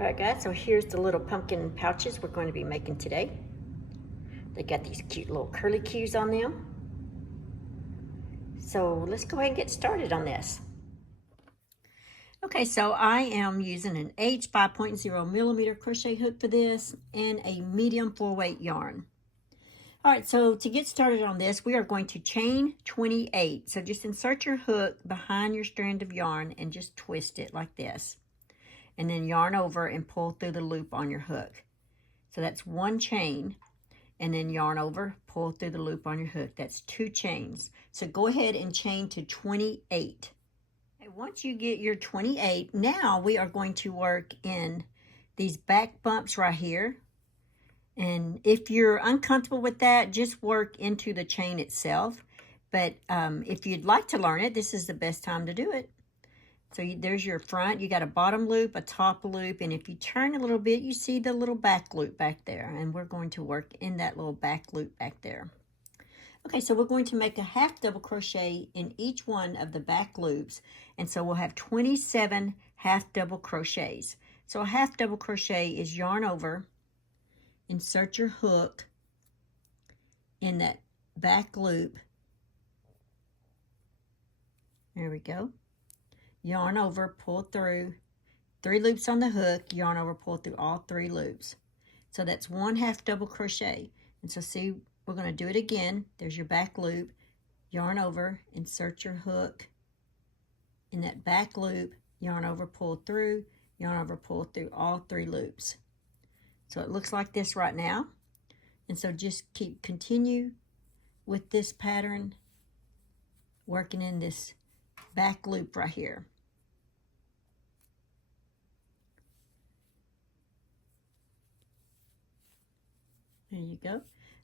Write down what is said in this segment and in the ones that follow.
Alright guys, so here's the little pumpkin pouches we're going to be making today. They got these cute little curly cues on them. So let's go ahead and get started on this. Okay, so I am using an H 5.0 millimeter crochet hook for this and a medium 4-weight yarn. Alright, so to get started on this, we are going to chain 28. So just insert your hook behind your strand of yarn and just twist it like this. And then yarn over and pull through the loop on your hook. So that's one chain, and then yarn over, pull through the loop on your hook. That's 2 chains. So go ahead and chain to 28. And once you get your 28, now we are going to work in these back bumps right here. And if you're uncomfortable with that, just work into the chain itself. But if you'd like to learn it, this is the best time to do it. So there's your front. You got a bottom loop, a top loop, and if you turn a little bit, you see the little back loop back there, and we're going to work in that little back loop back there. Okay, so we're going to make a half double crochet in each one of the back loops, and so we'll have 27 half double crochets. So a half double crochet is yarn over, insert your hook in that back loop. There we go. Yarn over, pull through, 3 loops on the hook, yarn over, pull through all 3 loops. So that's 1 half double crochet. And so see, we're going to do it again. There's your back loop, yarn over, insert your hook in that back loop, yarn over, pull through, yarn over, pull through all 3 loops. So it looks like this right now. And so just continue with this pattern, working in this back loop right here. There you go.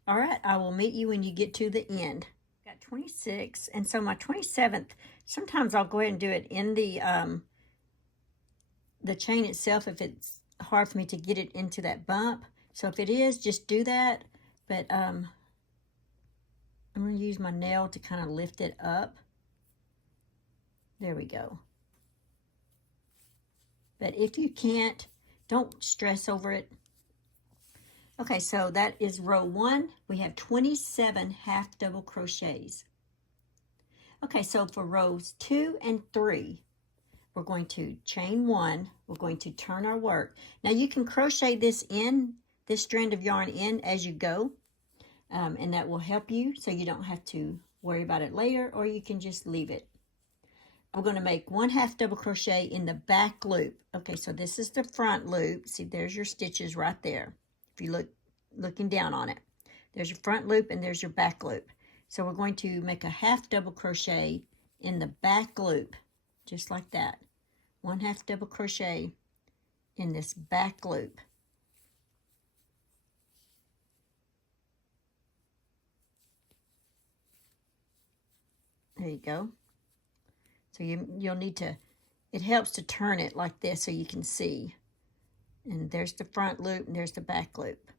All right, I will meet you when you get to the end. Got 26, and so my 27th, sometimes I'll go ahead and do it in the chain itself if it's hard for me to get it into that bump. So if it is, just do that. But I'm going to use my nail to kind of lift it up. There we go. But if you can't, don't stress over it. Okay, so that is row 1. We have 27 half double crochets. Okay, so for rows 2 and 3, we're going to chain 1. We're going to turn our work. Now you can crochet this strand of yarn in as you go, and that will help you so you don't have to worry about it later, or you can just leave it. We're going to make 1 half double crochet in the back loop. Okay, so this is the front loop. See, there's your stitches right there. If you looking down on it, there's your front loop and there's your back loop. So we're going to make a half double crochet in the back loop, just like that. 1 half double crochet in this back loop. There you go. So you'll need to, it helps to turn it like this so you can see. And there's the front loop and there's the back loop.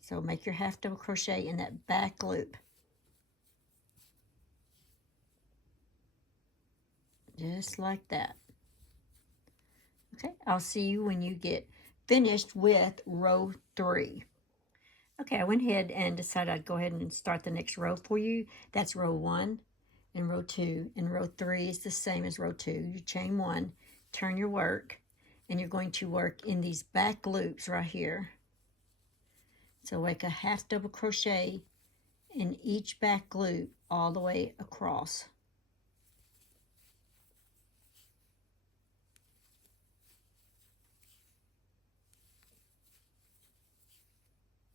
So make your half double crochet in that back loop. Just like that. Okay, I'll see you when you get finished with row 3. Okay, I went ahead and decided I'd go ahead and start the next row for you. That's row 1 and row 2. And row 3 is the same as row 2. You chain 1, turn your work, and you're going to work in these back loops right here. So make a half double crochet in each back loop all the way across.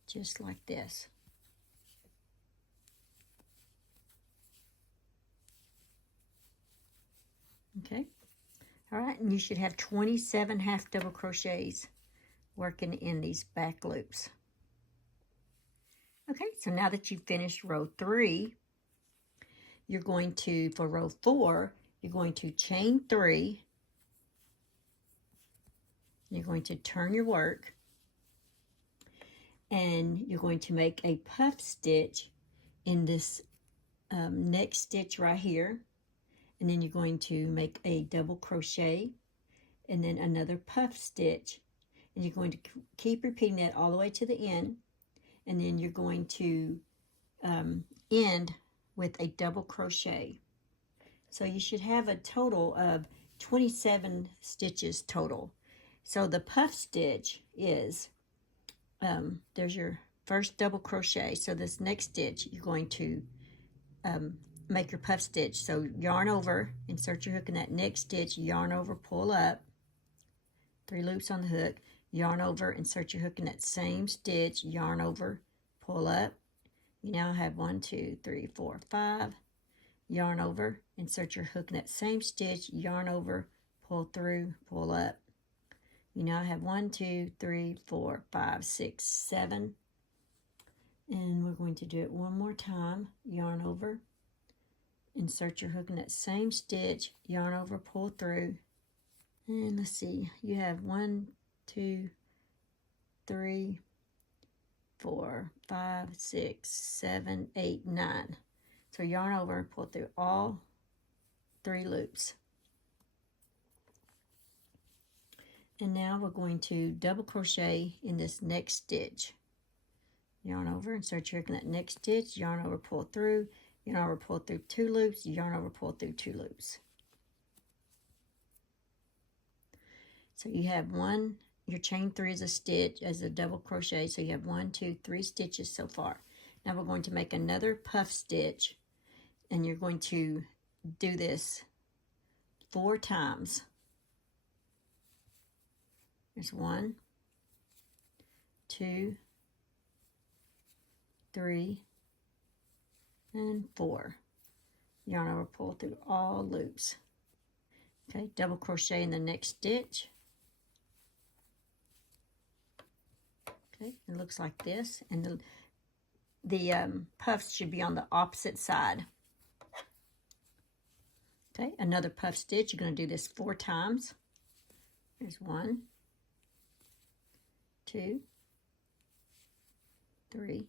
Just like this. Okay. All right, and you should have 27 half double crochets working in these back loops. Okay, so now that you've finished row 3, you're going to, for row 4, you're going to chain 3. You're going to turn your work, and you're going to make a puff stitch in this next stitch right here. And then you're going to make a double crochet and then another puff stitch, and you're going to keep repeating that all the way to the end, and then you're going to end with a double crochet. So you should have a total of 27 stitches total. So the puff stitch is, there's your first double crochet. So this next stitch, you're going to make your puff stitch. So yarn over, insert your hook in that next stitch, yarn over, pull up, 3 loops on the hook, yarn over, insert your hook in that same stitch, yarn over, pull up. You now have 1, 2, 3, 4, 5, yarn over, insert your hook in that same stitch, yarn over, pull through, pull up. You now have 1, 2, 3, 4, 5, 6, 7, and we're going to do it one more time. Yarn over, insert your hook in that same stitch, yarn over, pull through, and let's see, you have 1, 2, 3, 4, 5, 6, 7, 8, 9. So yarn over and pull through all 3 loops. And now we're going to double crochet in this next stitch. Yarn over, insert your hook in that next stitch, yarn over, pull through, yarn over, pull through 2 loops, yarn over, pull through 2 loops. So you have your chain 3 is a stitch as a double crochet, so you have 1, 2, 3 stitches so far. Now we're going to make another puff stitch, and you're going to do this 4 times. There's 1, 2, 3, and 4. Yarn over, pull through all loops. Okay, double crochet in the next stitch. Okay, it looks like this, and the puffs should be on the opposite side. Okay, another puff stitch. You're going to do this 4 times. There's 1, 2, 3,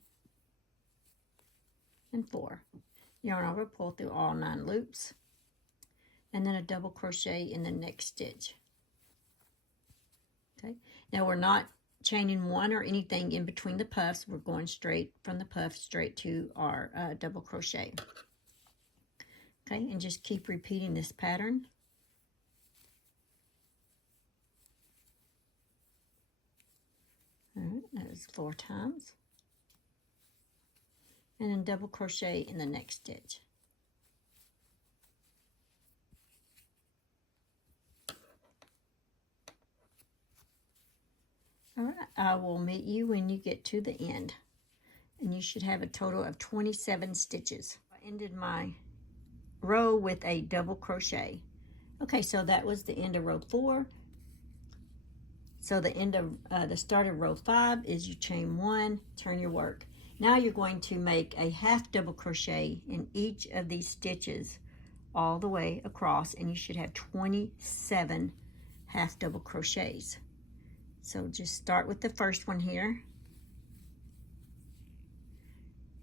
and 4. Yarn over, pull through all 9 loops, and then a double crochet in the next stitch. Okay, now we're not chaining 1 or anything in between the puffs. We're going straight from the puff straight to our double crochet. Okay, and just keep repeating this pattern. All right, that is 4 times. And then double crochet in the next stitch. All right, I will meet you when you get to the end. And you should have a total of 27 stitches. I ended my row with a double crochet. Okay, so that was the end of row 4. So the end of the start of row 5 is you chain 1, turn your work. Now you're going to make a half double crochet in each of these stitches all the way across, and you should have 27 half double crochets. So just start with the first one here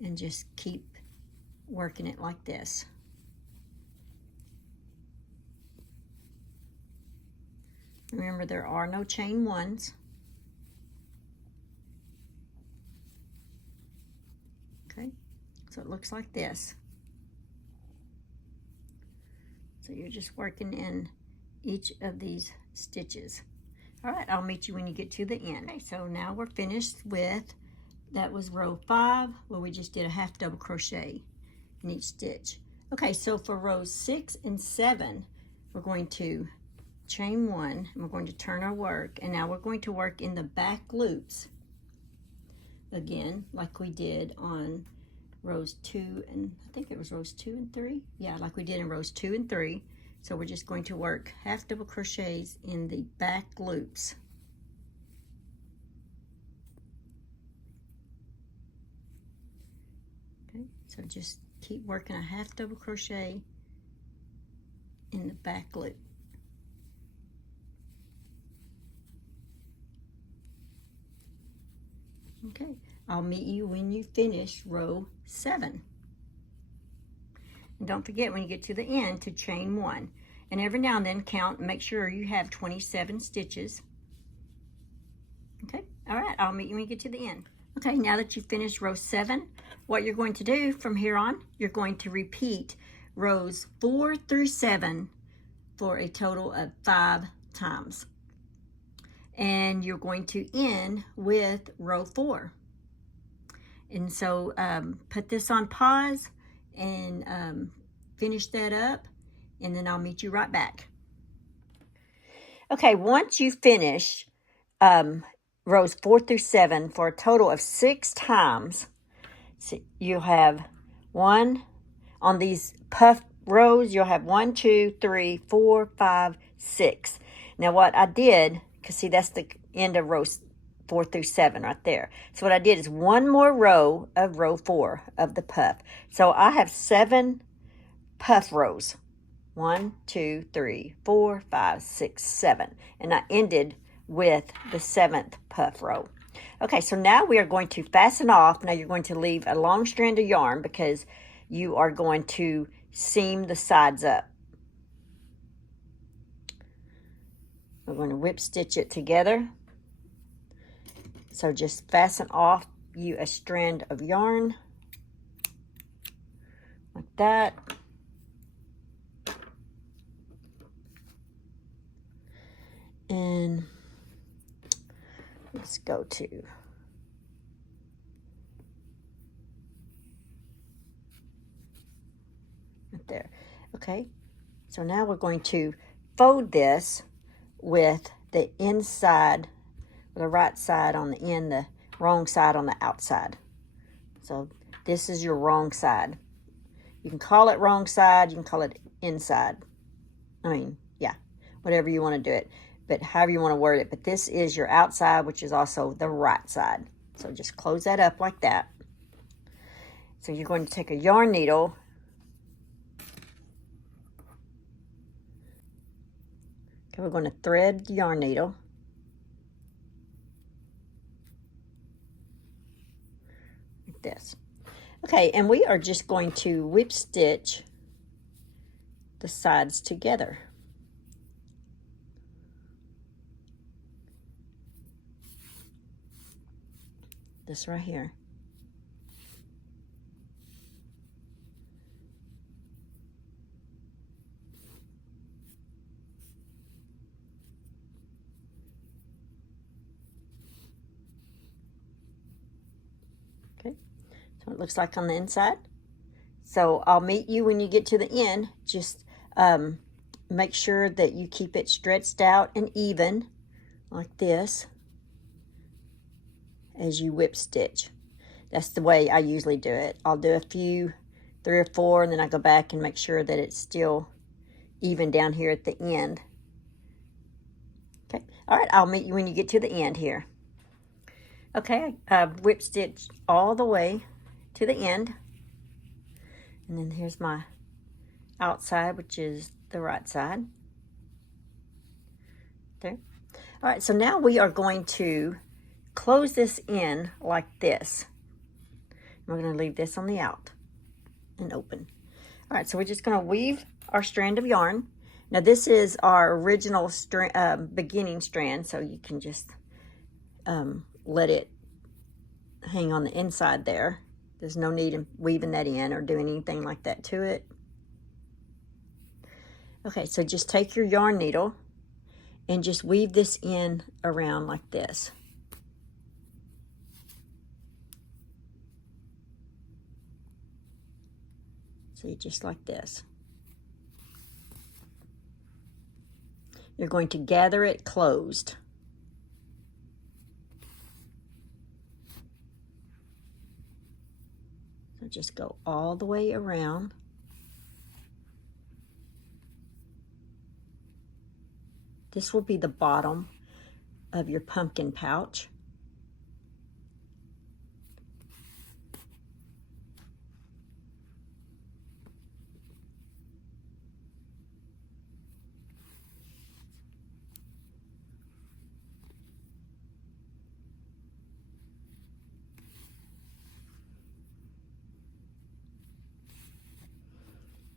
and just keep working it like this. Remember, there are no chain 1s. Okay, so it looks like this. So you're just working in each of these stitches. All right, I'll meet you when you get to the end. Okay, so now we're finished with, that was row 5, where we just did a half double crochet in each stitch. Okay, so for rows 6 and 7, we're going to chain 1, and we're going to turn our work, and now we're going to work in the back loops again, like we did on rows 2 and, I think it was rows 2 and 3. Yeah, like we did in rows 2 and 3. So we're just going to work half double crochets in the back loops. Okay, so just keep working a half double crochet in the back loop. Okay, I'll meet you when you finish row 7. And don't forget, when you get to the end, to chain 1. And every now and then count and make sure you have 27 stitches. Okay, all right, I'll meet you when you get to the end. Okay, now that you've finished row 7, what you're going to do from here on, you're going to repeat rows 4 through 7 for a total of 5 times. And you're going to end with row 4. And so put this on pause and finish that up, and then I'll meet you right back. Okay, once you finish rows 4 through 7 for a total of 6 times, so you'll have one on these puff rows, you'll have 1, 2, 3, 4, 5, 6. Now what I did, because see that's the end of rows 4 through 7 right there. So what I did is one more row of row 4 of the puff. So I have 7 puff rows. 1, 2, 3, 4, 5, 6, 7. And I ended with the 7th puff row. Okay, so now we are going to fasten off. Now you're going to leave a long strand of yarn because you are going to seam the sides up. We're going to whip stitch it together. So just fasten off you a strand of yarn like that. And let's go to right there. Okay, so now we're going to fold this with the inside, the right side on the end, the wrong side on the outside. So this is your wrong side. You can call it wrong side, you can call it inside. I mean, yeah, whatever you want to do it, but however you want to word it. But this is your outside, which is also the right side. So just close that up like that. So you're going to take a yarn needle. Okay, we're going to thread the yarn needle. Like this. Okay, and we are just going to whip stitch the sides together. This right here. Okay, so it looks like on the inside. So I'll meet you when you get to the end. Just make sure that you keep it stretched out and even like this as you whip stitch. That's the way I usually do it. I'll do a few, 3 or 4, and then I go back and make sure that it's still even down here at the end. Okay, all right, I'll meet you when you get to the end here. Okay, I've whip stitched all the way to the end. And then here's my outside, which is the right side. There. All right, so now we are going to close this in like this. We're going to leave this on the out and open. All right, so we're just going to weave our strand of yarn. Now this is our original beginning strand, so you can just let it hang on the inside there. There's no need in weaving that in or doing anything like that to it. Okay, so just take your yarn needle and just weave this in around like this. See, just like this. You're going to gather it closed. So just go all the way around. This will be the bottom of your pumpkin pouch.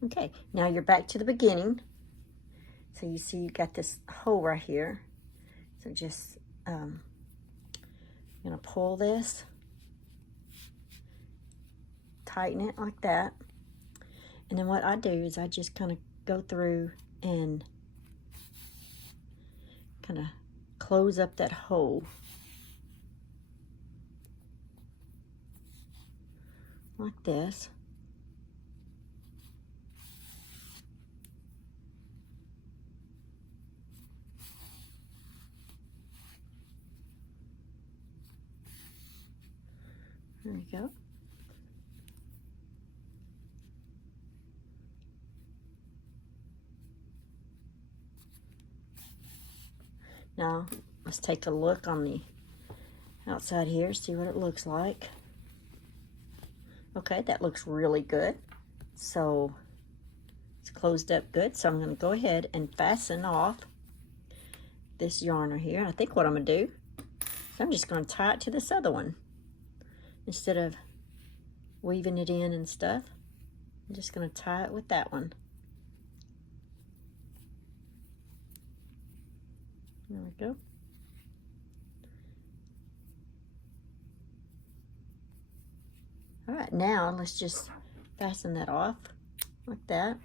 Okay, now you're back to the beginning. So you see you got this hole right here. So just, I'm gonna pull this, tighten it like that. And then what I do is I just kind of go through and kind of close up that hole like this. There we go. Now, let's take a look on the outside here, see what it looks like. Okay, that looks really good. So, it's closed up good. So I'm going to go ahead and fasten off this yarn right here. I think what I'm going to do is I'm just going to tie it to this other one. Instead of weaving it in and stuff, I'm just going to tie it with that one. There we go. All right, now let's just fasten that off like that.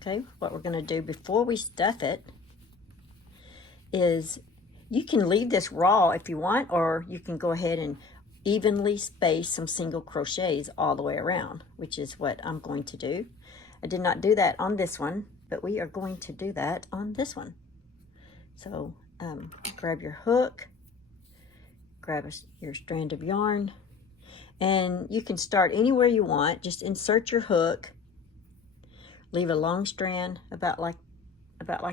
Okay, what we're going to do before we stuff it is you can leave this raw if you want, or you can go ahead and evenly space some single crochets all the way around, which is what I'm going to do. I did not do that on this one, but we are going to do that on this one. So grab your hook, grab your strand of yarn, and you can start anywhere you want. Just insert your hook, leave a long strand about like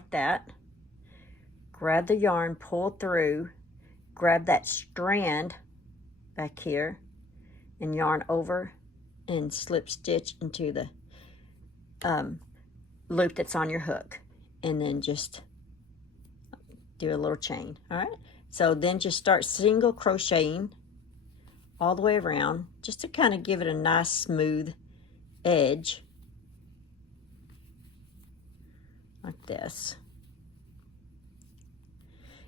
that. Grab the yarn, pull through, grab that strand back here, and yarn over and slip stitch into the loop that's on your hook, and then just do a little chain. All right, so then just start single crocheting all the way around, just to kind of give it a nice smooth edge like this.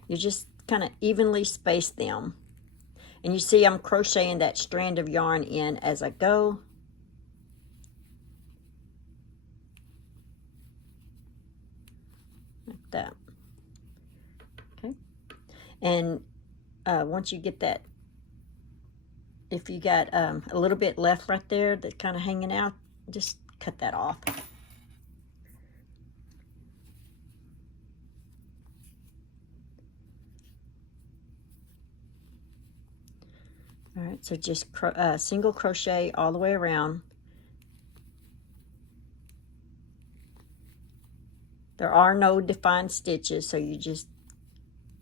You just kind of evenly space them, and you see I'm crocheting that strand of yarn in as I go. Like that. Okay, and once you get that, if you got a little bit left right there that's kind of hanging out, just cut that off. All right, so just single crochet all the way around. There are no defined stitches, so you're just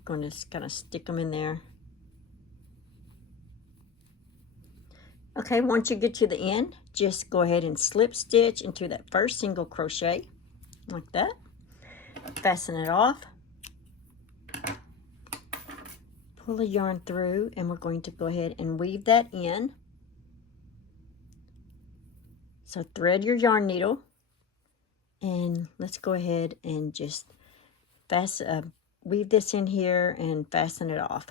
going to kind of stick them in there. Okay, once you get to the end, just go ahead and slip stitch into that first single crochet, like that. Fasten it off. Pull the yarn through, and we're going to go ahead and weave that in. So thread your yarn needle, and let's go ahead and just weave this in here and fasten it off.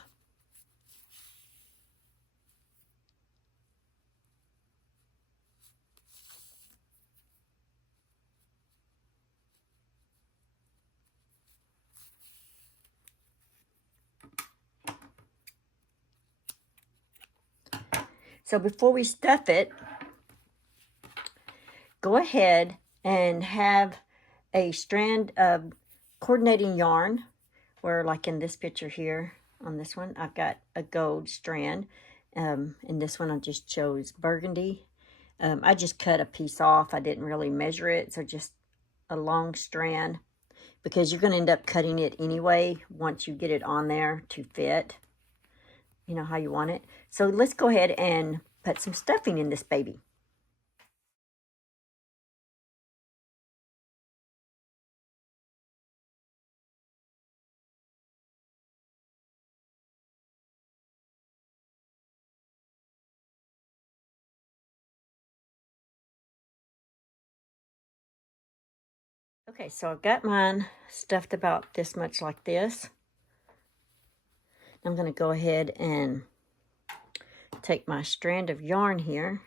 So before we stuff it, go ahead and have a strand of coordinating yarn, where like in this picture here, on this one, I've got a gold strand. In this one, I just chose burgundy. I just cut a piece off. I didn't really measure it, so just a long strand, because you're going to end up cutting it anyway once you get it on there to fit, you know, how you want it. So let's go ahead and put some stuffing in this baby. Okay, so I've got mine stuffed about this much like this. I'm going to go ahead and take my strand of yarn here,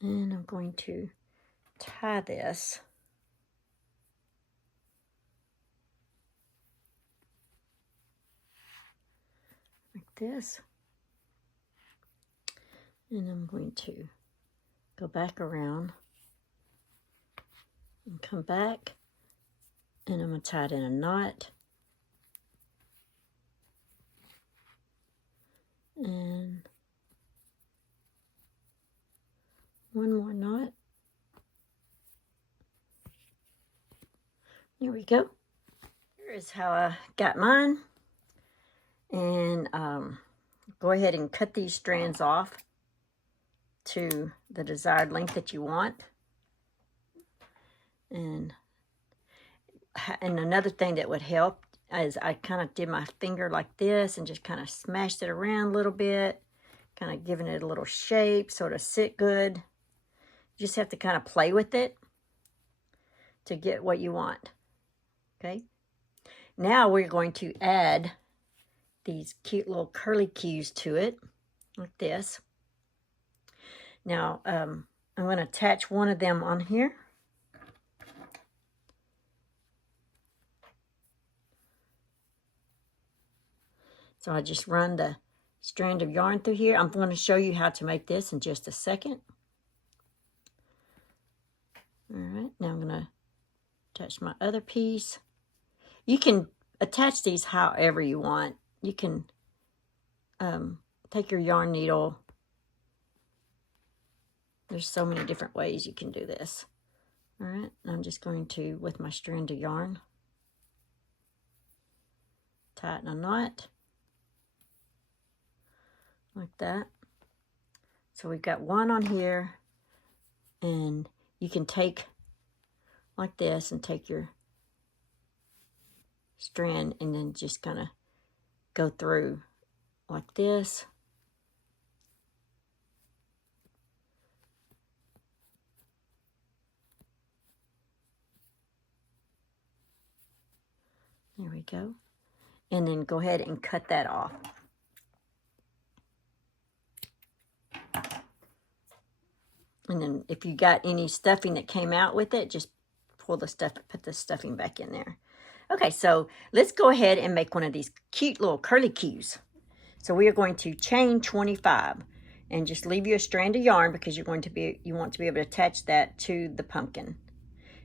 and I'm going to tie this like this, and I'm going to go back around and come back, and I'm going to tie it in a knot, and one more knot. There we go. Here is how I got mine. And go ahead and cut these strands off to the desired length that you want. And another thing that would help is I kind of did my finger like this and just kind of smashed it around a little bit, kind of giving it a little shape so it'll sit good. You just have to kind of play with it to get what you want. Okay. Now we're going to add these cute little curly cues to it, like this. Now, I'm going to attach one of them on here. So I just run the strand of yarn through here. I'm going to show you how to make this in just a second. All right, now I'm going to attach my other piece. You can attach these however you want. You can take your yarn needle. There's so many different ways you can do this. All right, I'm just going to, with my strand of yarn, tighten a knot like that. So we've got one on here, and you can take like this and take your strand and then just kind of go through like this. There we go. And then go ahead and cut that off. And then if you got any stuffing that came out with it, just pull the stuff, put the stuffing back in there. Okay, so let's go ahead and make one of these cute little curly cues. So we are going to chain 25 and just leave you a strand of yarn because you want to be able to attach that to the pumpkin.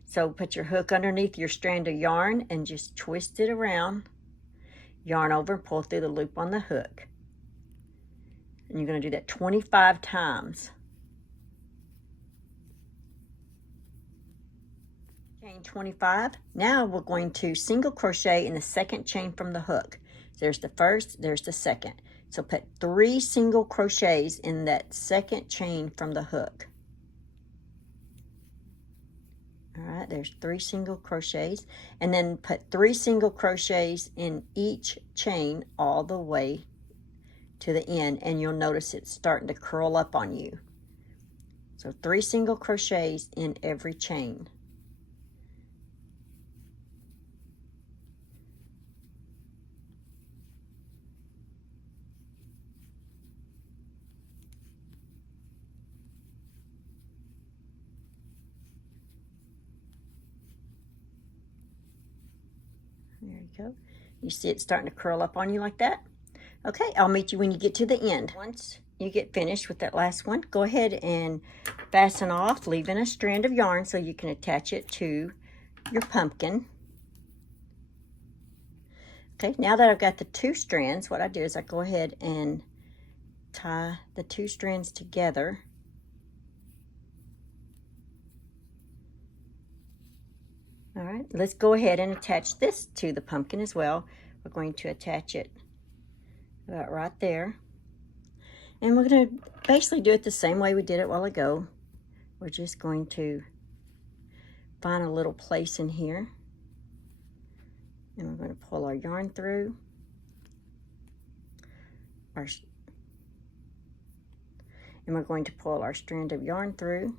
So put your hook underneath your strand of yarn and just twist it around, yarn over, and pull through the loop on the hook. And you're going to do that 25 times. Chain 25. Now we're going to single crochet in the second chain from the hook. There's the first, there's the second. So put 3 single crochets in that second chain from the hook. All right, there's 3 single crochets, and then put 3 single crochets in each chain all the way to the end, and you'll notice it's starting to curl up on you. So 3 single crochets in every chain. There you go. You see it starting to curl up on you like that? Okay, I'll meet you when you get to the end. Once you get finished with that last one, go ahead and fasten off, leaving a strand of yarn so you can attach it to your pumpkin. Okay, now that I've got the 2 strands, what I do is I go ahead and tie the 2 strands together. All right, let's go ahead and attach this to the pumpkin as well. We're going to attach it about right there. And we're going to basically do it the same way we did it a while ago. We're just going to find a little place in here. And we're going to pull our yarn through. And we're going to pull our strand of yarn through.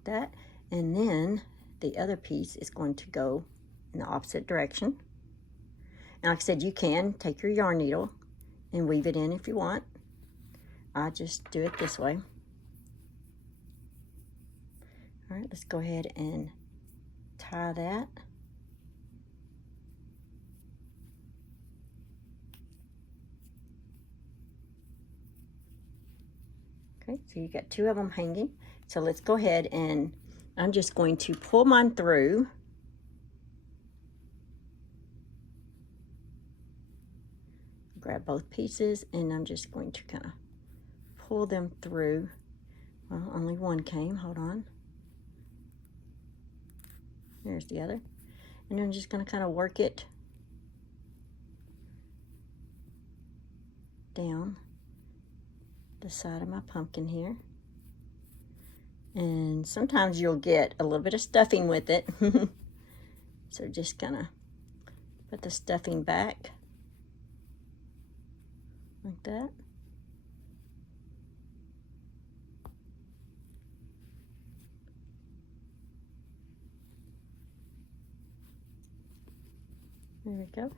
like that. And then the other piece is going to go in the opposite direction. And like I said, you can take your yarn needle and weave it in if you want. I just do it this way. All right, let's go ahead and tie that. Okay, so you got two of them hanging. So let's go ahead and I'm just going to pull mine through. Grab both pieces and I'm just going to kind of pull them through. Well, only one came, hold on. There's the other. And I'm just going to kind of work it down the side of my pumpkin here. And sometimes you'll get a little bit of stuffing with it. So just gonna put the stuffing back like that. There we go.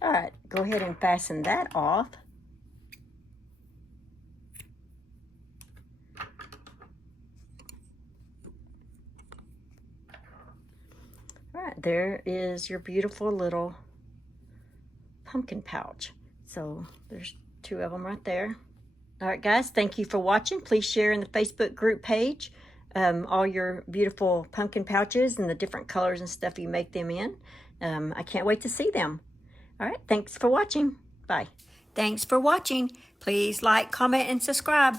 All right, go ahead and fasten that off. All right, there is your beautiful little pumpkin pouch. So there's two of them right there. All right, guys, thank you for watching. Please share in the Facebook group page all your beautiful pumpkin pouches and the different colors and stuff you make them in. I can't wait to see them. All right, thanks for watching. Bye. Thanks for watching. Please like, comment, and subscribe.